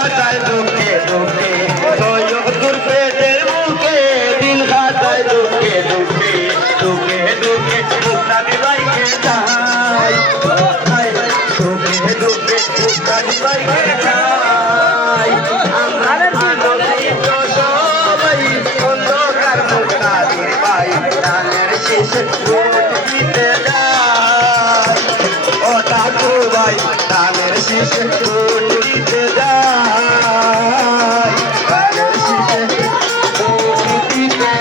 খাতায় দুঃখে দুঃখে সৈয়দুর পেটের মুখে দিন খাতায় দুঃখে দুঃখে দুঃখে দুঃখে মুক্তাদি বাইকে চাই দুঃখে দুঃখে মুক্তাদি বাইকে চাই আমরা আনন্দিত সবাই অন্ধকার মুক্তাদির পাই দানের শেষে ভোট দিতে যাই ও ঠাকুর ভাই দানের শেষে ভোট দিতে যাই দানের শেষে ভোট দিতে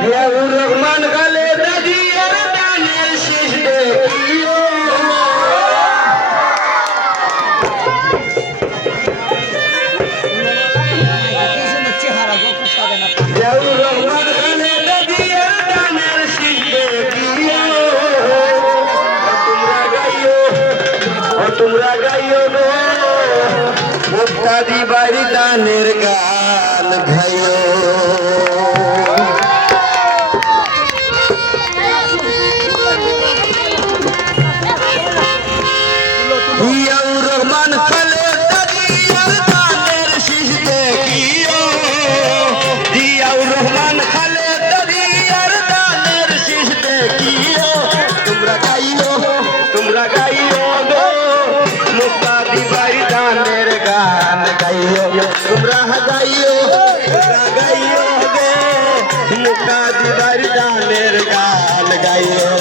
জিয়াউর রহমান খালেদা জিয়ার দানের শেষ দেখিও জিয়াউর রহমান খালেদা জিয়ার দানের শেষ দেখিও তোমরা গাইও গো মুক্তাদি বাড়ি দানের গান গাইও জিয়াউর রহমান খালেদা জিয়ার দানের শেষ দেখিও জিয়াউর রহমান খালেদা জিয়ার দানের শেষ দেখিও তোমরা গাইও গো মুক্তাদি বাড়ি দানের গান গাইও তোমরা গাইও গে মুক্তাদি বাড়ি দানের গান গাইও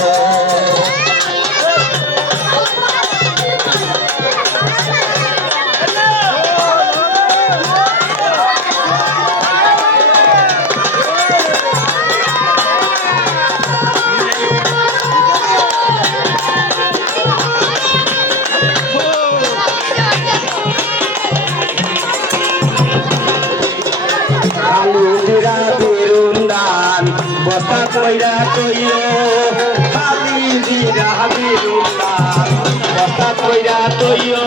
বস্তা কইরা কইও খালি জিরা বিরুন্দান বস্তা কইরা কইও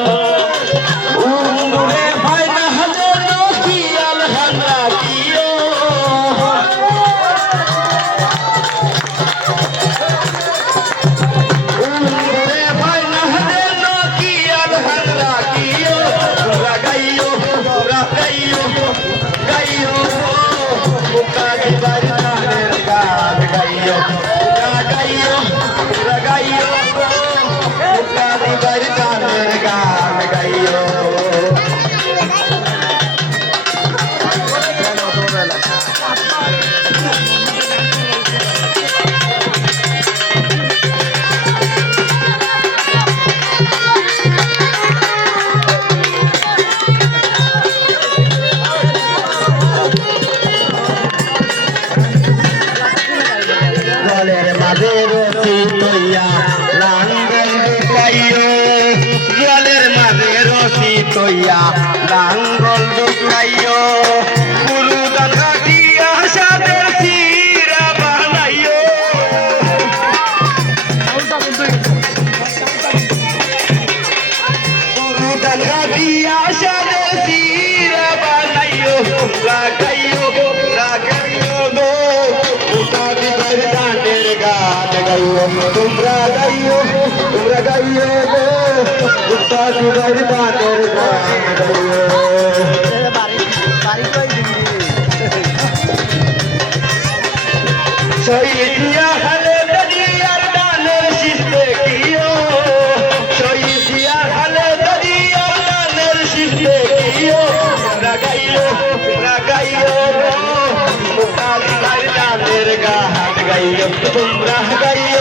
উন্দুরে ভাই না হাজে নকিয়াল হানা কিও উন্দুরে ভাই না হাজে নকিয়াল হানা কিও তোমরা গাইও গাইও মুক্তাদি বাড়ি দানের গান গাইও মুক্তাদি বাড়ি দানের গান গাইও জলের মাঝে রসি তৈয়া লাঙ্গল ঢুকাইও জলের মাঝে রসি তৈয়া লাঙ্গল ঢুকাইও গুরু দাদা দিয়া সাদের চিরা বানাইও গুরু দাদা দিয়া সাদের চিরা বানাইও লাগাইও গো মুক্তাদি বাড়ি দানের গান গাইও তোমরা গাইও গো মুক্তাদি বাড়ি দানের গান গাইও শহীদ জিয়া খালেদা জিয়ার দানের শেষ দেখিও শহীদ জিয়া খালেদা জিয়ার দানের শেষ দেখিও তোমরা গাইও গো মুক্তাদি বাড়ি দানের গান গাইও তোমরা গাইও